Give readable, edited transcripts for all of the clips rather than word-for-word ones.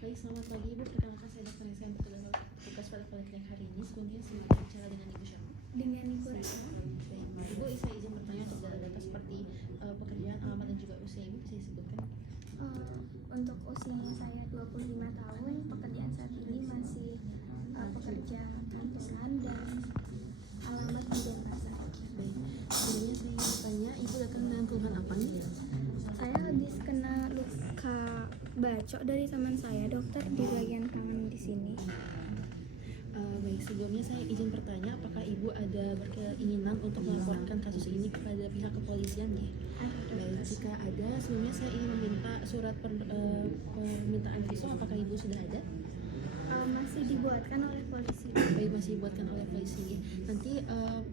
Baik, selamat pagi Ibu. Perkenalkan saya Dr. Nesa yang bertugas pada Poliklinik hari ini. Sebelumnya saya akan bicara dengan Ibu siapa? Dengan Ibu Retno. Baik, Ibu saya izin bertanya untuk data-data seperti pekerjaan, alamat dan juga usia Ibu bisa disebutkan? Untuk usia saya 25 tahun, pekerjaan saat ini masih pekerja kantoran dan alamat di Denpasar. Baik, sebelumnya saya ingin bertanya, Ibu datang dengan keluhan apa nih? Saya habis kena luka bacok dari teman saya, dokter, di bagian tangan di sini. Baik, sebelumnya saya izin bertanya, apakah Ibu ada berkeinginan untuk melaporkan kasus ini kepada pihak kepolisian nih? Baik, jika ada, sebelumnya saya ingin meminta surat permintaan visum, apakah Ibu sudah ada? Masih dibuatkan oleh polisi. Baik, masih dibuatkan oleh polisi. Nanti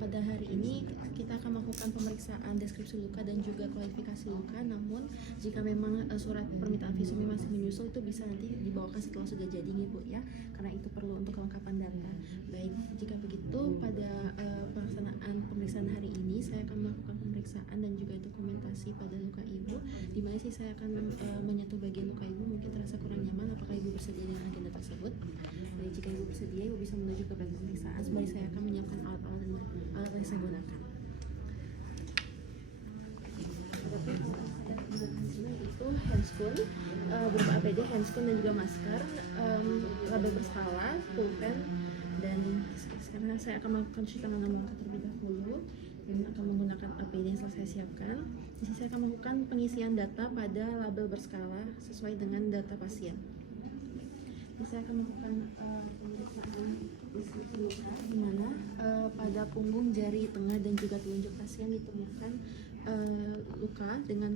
pada hari ini kita akan melakukan pemeriksaan deskripsi luka dan juga kualifikasi luka. Namun jika memang surat permintaan visumnya masih menyusul, itu bisa nanti dibawakan setelah sudah jadi nih Bu ya, karena itu perlu untuk kelengkapan data. Baik, jika begitu pada pelaksanaan pemeriksaan hari ini saya akan melakukan pemeriksaan dan juga dokumentasi pada luka Ibu, di mana sih saya akan menyentuh bagian luka Ibu mungkin terasa kurang nyaman. Apakah Ibu bersedia dengan agenda tersebut? Baik, jika Ibu bersedia, Ibu bisa menuju ke bagian pemeriksaan. Sembari saya akan menyiapkan alat-alat yang saya gunakan. Adapun alat saya gunakan di sini itu handscoon berupa APD, handscoon dan juga masker, label berskala, pulpen, dan sekarang saya akan melakukan cuci tangan lengkap terlebih dahulu dan akan menggunakan APD yang telah saya siapkan. Di sini saya akan melakukan pengisian data pada label berskala sesuai dengan data pasien. Saya akan melakukan pemeriksaan deskripsi luka, di mana pada punggung, jari tengah dan juga telunjuk pasien ditemukan luka dengan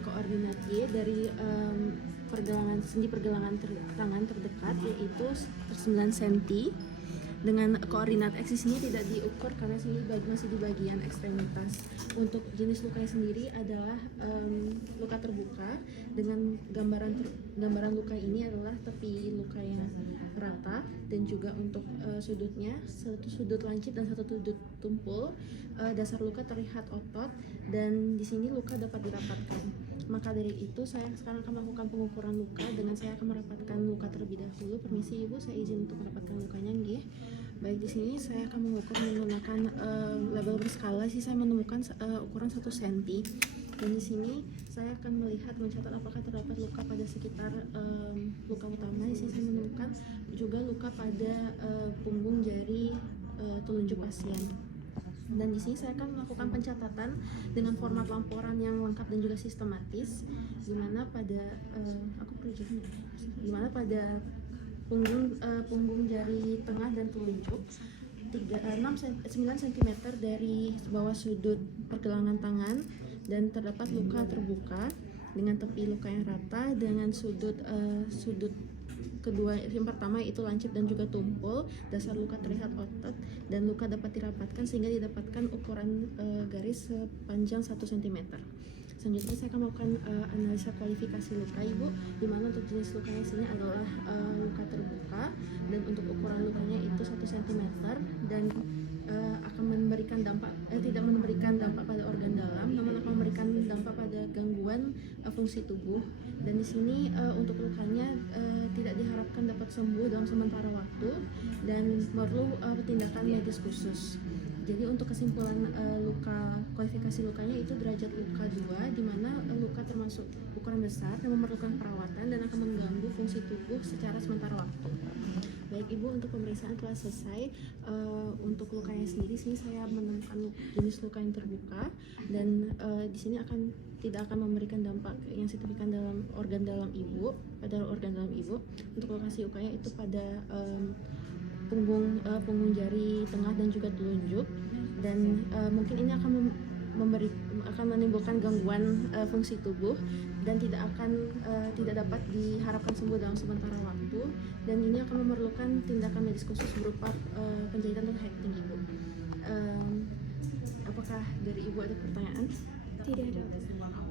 koordinat Y dari sendi pergelangan tangan terdekat, yaitu 9 cm. Dengan koordinat X di sini tidak diukur karena sini masih di bagian ekstremitas. Untuk jenis lukanya sendiri adalah luka terbuka dengan gambaran luka ini adalah tepi lukanya rata dan juga untuk sudutnya satu sudut lancip dan satu sudut tumpul. Dasar luka terlihat otot dan di sini luka dapat dirapatkan. Maka dari itu saya sekarang akan melakukan pengukuran luka dengan saya akan merapatkan luka terlebih dahulu. Permisi Ibu, saya izin untuk merapatkan lukanya nggih. Baik, di sini saya akan mengukur menggunakan label berskala. Sih saya menemukan ukuran 1 cm. Dan di sini saya akan melihat mencatat apakah terdapat luka pada sekitar luka utama. Di sini saya menemukan juga luka pada punggung, jari, telunjuk pasien. Dan di sini saya akan melakukan pencatatan dengan format laporan yang lengkap dan juga sistematis, di mana pada punggung jari tengah dan telunjuk 9 cm dari bawah sudut pergelangan tangan dan terdapat luka terbuka dengan tepi luka yang rata dengan sudut kedua, yang pertama itu lancip dan juga tumpul. Dasar luka terlihat otot dan luka dapat dirapatkan sehingga didapatkan ukuran garis sepanjang 1 cm. Selanjutnya saya akan melakukan analisa kualifikasi luka Ibu, di mana untuk jenis lukanya sini adalah luka terbuka dan untuk ukuran lukanya itu 1 cm dan akan tidak memberikan dampak pada organ dalam, namun akan memberikan dampak pada gangguan fungsi tubuh. Dan di sini untuk lukanya tidak diharapkan dapat sembuh dalam sementara waktu dan perlu tindakan medis khusus. Jadi untuk kesimpulan kualifikasi lukanya itu derajat luka 2, di mana luka termasuk ukuran besar dan memerlukan perawatan dan akan mengganggu fungsi tubuh secara sementara waktu. Baik Ibu, untuk pemeriksaan telah selesai. Untuk lukanya sendiri, sini saya menemukan jenis luka yang terbuka dan di sini tidak akan memberikan dampak yang signifikan dalam organ dalam Ibu. Untuk lokasi lukanya itu pada punggung jari tengah dan juga telunjuk, dan mungkin ini akan menimbulkan gangguan fungsi tubuh dan tidak dapat diharapkan sembuh dalam sementara waktu, dan ini akan memerlukan tindakan medis khusus berupa penjahitan atau hacking Ibu. Apakah dari Ibu ada pertanyaan? Tidak ada.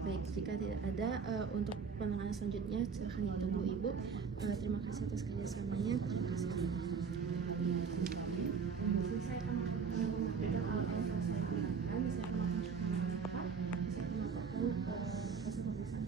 Baik, jika tidak ada, untuk penanganan selanjutnya silakan ditunggu Ibu. Terima kasih atas kerjasamanya. Terima kasih. Saya akan menggunakan alat-alat yang saya gunakan. Saya akan melakukan cuci tangan lengkap. Saya akan melakukan hasil pemeriksaan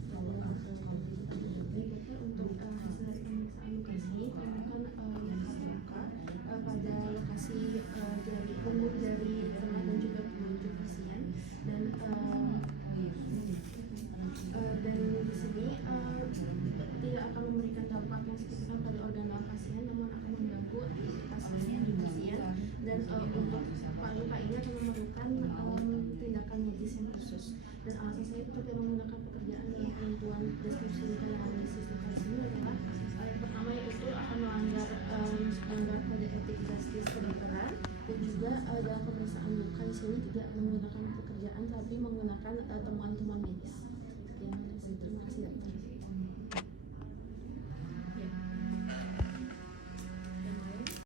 pemeriksaan luka di sini tidak menggunakan pekerjaan tapi menggunakan temuan-temuan medis. Sekian, terima kasih dokter.